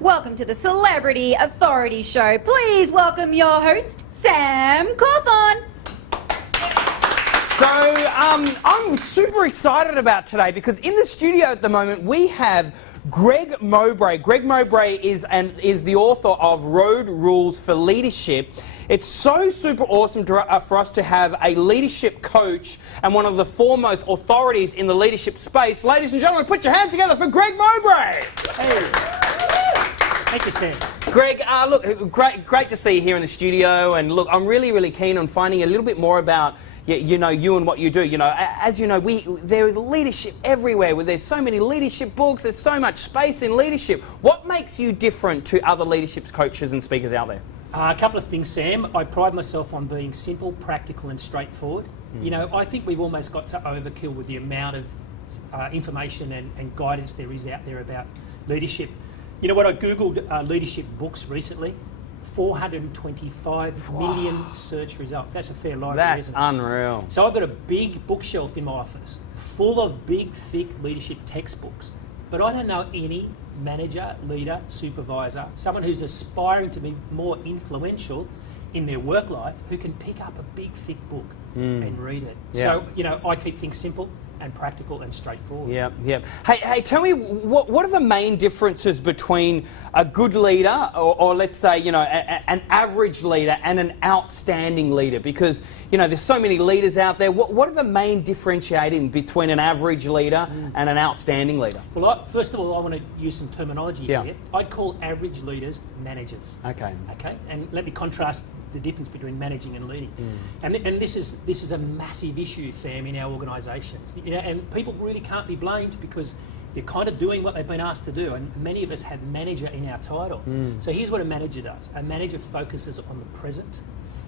Welcome to the Celebrity Authority Show. Please welcome your host, Sam Cawthorn. So I'm super excited about today because in the studio at the moment we have Greg Mowbray. Greg Mowbray is the author of Road Rules for Leadership. It's so super awesome for us to have a leadership coach and one of the foremost authorities in the leadership space. Ladies and gentlemen, put your hands together for Greg Mowbray. Hey. Thank you, Sam. Greg, look, great to see you here in the studio. And look, I'm really keen on finding a little bit more about you and what you do. You know, as you know, there is leadership everywhere. There's so many leadership books. There's so much space in leadership. What makes you different to other leadership coaches and speakers out there? A couple of things, Sam. I pride myself on being simple, practical and straightforward. You know, I think we've almost got to overkill with the amount of information and guidance there is out there about leadership. You know what, I googled leadership books recently. 425 million search results. That's a fair library, isn't it? That's unreal. So I've got a big bookshelf in my office full of big, thick leadership textbooks. But I don't know any manager, leader, supervisor, someone who's aspiring to be more influential in their work life who can pick up a big, thick book and read it. Yeah. So, you know, I keep things simple and practical and straightforward. Yep. Hey, tell me, what are the main differences between a good leader or let's say, you know, an average leader and an outstanding leader? Because, you know, there's so many leaders out there. What are the main differentiating between an average leader and an outstanding leader? Well, first of all, I want to use some terminology Yeah. here. I'd call average leaders managers. Okay. And let me contrast the difference between managing and leading. And this is a massive issue, Sam, in our organisations. You know, and people really can't be blamed because they're kind of doing what they've been asked to do, and many of us have manager in our title. So here's what a manager does. A manager focuses on the present.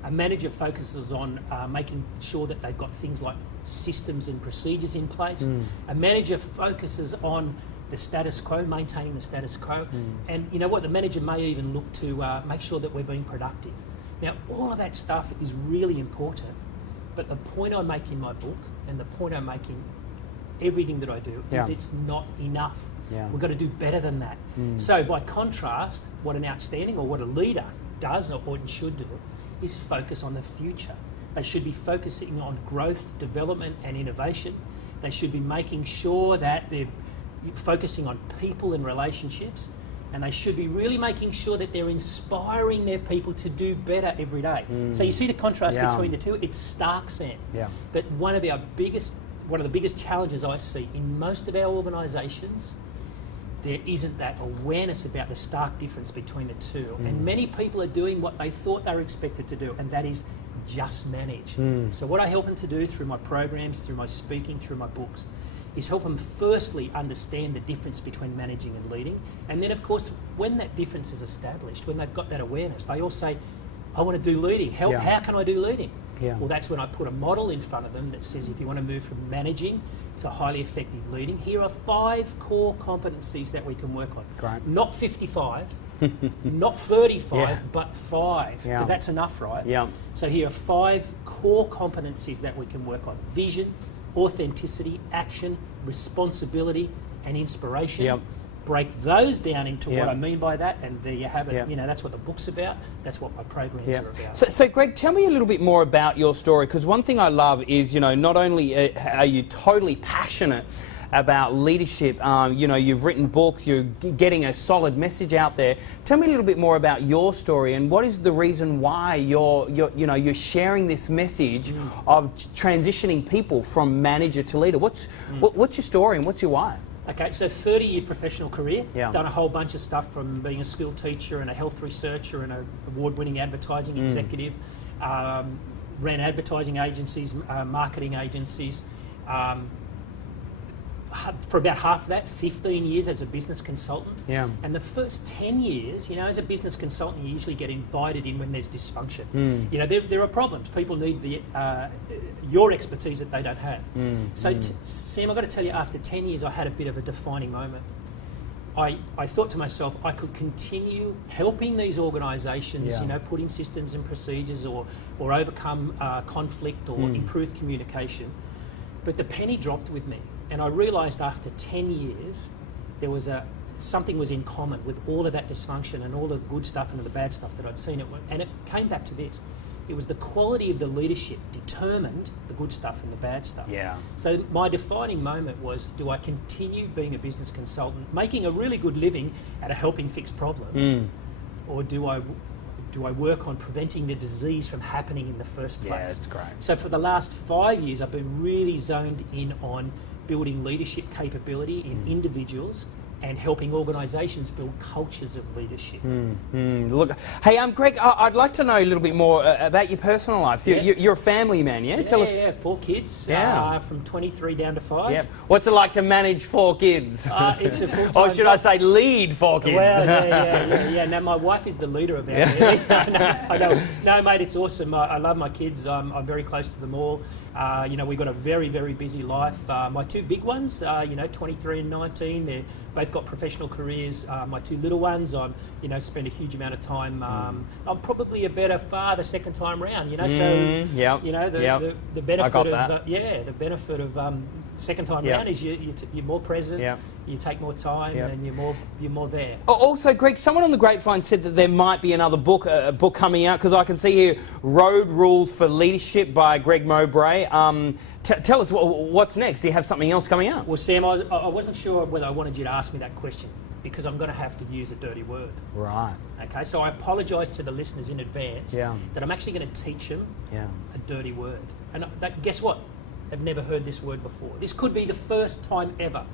A manager focuses on making sure that they've got things like systems and procedures in place. A manager focuses on the status quo, maintaining the status quo. And you know what, the manager may even look to make sure that we're being productive. Now, all of that stuff is really important, but the point I make in my book and the point I make in everything that I do is it's not enough. We've got to do better than that. So by contrast, what an outstanding or what a leader does or should do is focus on the future. They should be focusing on growth, development and innovation. They should be making sure that they're focusing on people and relationships. And they should be really making sure that they're inspiring their people to do better every day. So you see the contrast between the two? It's stark, Sam. But one of the biggest challenges I see in most of our organisations, there isn't that awareness about the stark difference between the two. And many people are doing what they thought they were expected to do, and that is just manage. So what I help them to do through my programs, through my speaking, through my books, is help them firstly understand the difference between managing and leading. And then, of course, when that difference is established, when they've got that awareness, they all say, I want to do leading. How can I do leading? Well, that's when I put a model in front of them that says if you want to move from managing to highly effective leading, here are 5 core competencies that we can work on. Great. Not 55, not 35, but 5, because that's enough, right? So here are 5 core competencies that we can work on. Vision, authenticity, action, responsibility and inspiration. Break those down into what I mean by that, and there you have it. You know, that's what the book's about, that's what my programs are about. So Greg, tell me a little bit more about your story, because one thing I love is, you know, not only are you totally passionate about leadership, you know, you've written books, you're getting a solid message out there. Tell me a little bit more about your story and what is the reason why you're sharing this message of transitioning people from manager to leader. What's your story and what's your why? Okay, so 30-year professional career, done a whole bunch of stuff from being a school teacher and a health researcher and an award-winning advertising executive, ran advertising agencies, marketing agencies, for about half of that, 15 years as a business consultant. And the first 10 years, you know, as a business consultant, you usually get invited in when there's dysfunction. You know, there are problems. People need your expertise that they don't have. So, Sam, I've got to tell you, after 10 years, I had a bit of a defining moment. I thought to myself, I could continue helping these organisations, you know, put in systems and procedures or overcome conflict or improve communication. But the penny dropped with me. And I realised after 10 years, there was a something was in common with all of that dysfunction and all the good stuff and the bad stuff that I'd seen. And it came back to this. It was the quality of the leadership determined the good stuff and the bad stuff. Yeah. So my defining moment was, do I continue being a business consultant, making a really good living out of helping fix problems, or do I work on preventing the disease from happening in the first place? Yeah, that's great. So for the last 5 years, I've been really zoned in on building leadership capability in individuals and helping organisations build cultures of leadership. Look, hey, Greg, I'd like to know a little bit more about your personal life. You're a family man, yeah? Tell us. Yeah, 4 kids, from 23 down to 5. Yep. What's it like to manage 4 kids? It's a full-time Or should I say lead 4 kids? Well, yeah. Now, my wife is the leader of our family. I know. No, mate, it's awesome. I love my kids. I'm very close to them all. We've got a very, very busy life. My 2 big ones, 23 and 19, they're both got professional careers. My 2 little ones, spend a huge amount of time. I'm probably a better father second time round, the benefit the benefit of second time round is you're more present, you take more time, and you're more there. Also, Greg, someone on the grapevine said that there might be another book, a book coming out, because I can see here Road Rules for Leadership by Greg Mowbray. Tell us what's next. Do you have something else coming out? Well, Sam, I wasn't sure whether I wanted you to ask me that question because I'm going to have to use a dirty word. Right. Okay, so I apologise to the listeners in advance that I'm actually going to teach them a dirty word. And guess what? They've never heard this word before. This could be the first time ever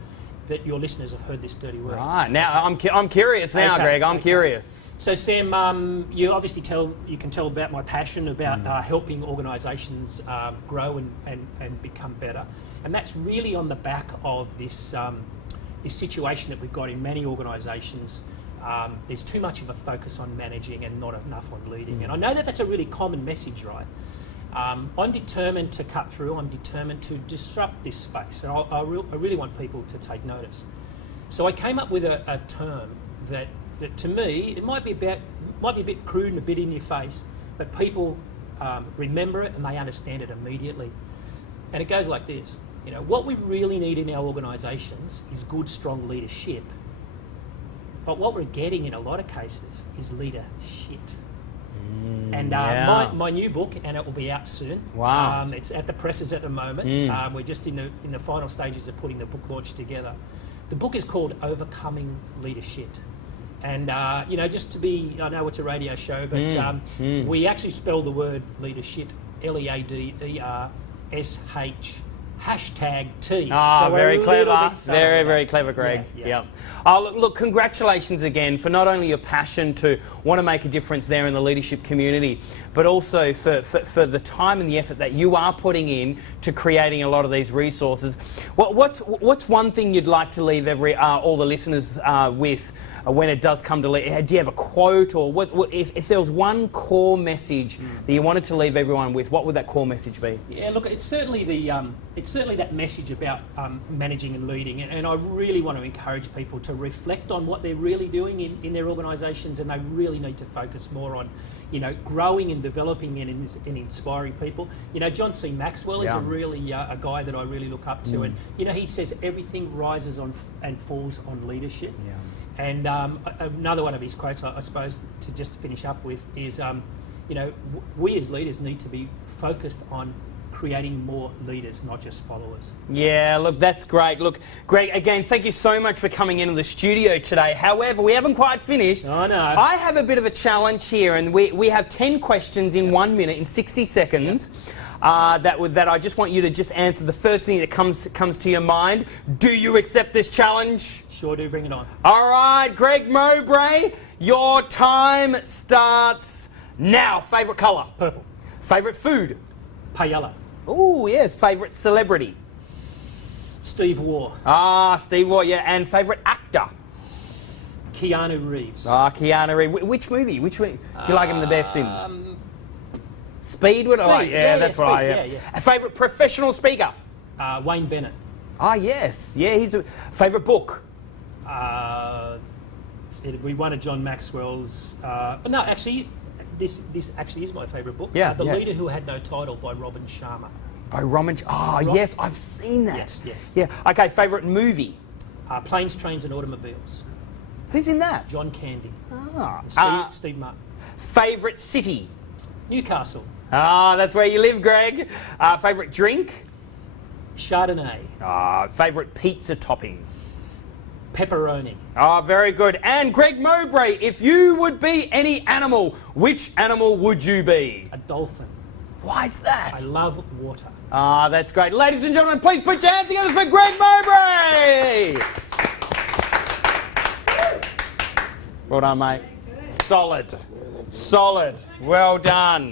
that your listeners have heard this dirty word. Right. Now, I'm curious now, Greg. I'm curious. So, Sam, you obviously you can tell about my passion about helping organisations grow and become better. And that's really on the back of this situation that we've got in many organisations. There's too much of a focus on managing and not enough on leading. And I know that that's a really common message, right? I'm determined to cut through. I'm determined to disrupt this space. And I really want people to take notice. So I came up with a term that to me, it might be a bit crude and a bit in your face, but people remember it and they understand it immediately. And it goes like this. What we really need in our organisations is good, strong leadership. But what we're getting in a lot of cases is leader shit. And my new book, and it will be out soon. Wow! It's at the presses at the moment. We're just in the final stages of putting the book launch together. The book is called Overcoming Leadership. And, just to be, I know it's a radio show, but we actually spell the word leadership, LEADERSH #T. Ah, so very clever. Very clever, Greg. Yeah. Look, congratulations again for not only your passion to want to make a difference there in the leadership community, but also for the time and the effort that you are putting in to creating a lot of these resources. What's one thing you'd like to leave all the listeners with when it does come to lead? Do you have a quote, or if there was one core message that you wanted to leave everyone with, what would that core message be? Yeah, look, it's certainly that message about managing and leading, and I really want to encourage people to reflect on what they're really doing in their organisations, and they really need to focus more on, growing and developing and inspiring people. John C. Maxwell is a really a guy that I really look up to, and he says everything rises on and falls on leadership. Yeah. And another one of his quotes, I suppose, to just finish up with is, we as leaders need to be focused on creating more leaders, not just followers. Yeah, look, that's great. Look, Greg, again, thank you so much for coming into the studio today. However, we haven't quite finished. I know. I have a bit of a challenge here, and we have 10 questions in 1 minute, in 60 seconds. That I just want you to just answer the first thing that comes to your mind. Do you accept this challenge? Sure do, bring it on. All right, Greg Mowbray, your time starts now. Favourite colour? Purple. Favourite food? Paella. Oh, yes. Favourite celebrity? Steve Waugh. Ah, Steve Waugh, yeah. And favourite actor? Keanu Reeves. Ah, Keanu Reeves. Which movie? Do you like him the best in? Speed, would I like? Yeah, that's Speed, right. Yeah. A favourite professional speaker? Wayne Bennett. Ah, yes. Yeah, he's a favourite book? We one of John Maxwell's. No, actually, this actually is my favourite book. Yeah, The Leader Who Had No Title by Robin Sharma. By Robin. Oh, yes, I've seen that. Yes. Yeah. Okay, favourite movie? Planes, Trains and Automobiles. Who's in that? John Candy. Ah. Steve Martin. Favourite city? Newcastle. Ah, that's where you live, Greg. Favourite drink? Chardonnay. Favourite pizza topping? Pepperoni. Very good. And Greg Mowbray, if you would be any animal, which animal would you be? A dolphin. Why is that? I love water. That's great. Ladies and gentlemen, please put your hands together for Greg Mowbray. Well done, mate. Solid. Solid. Well done.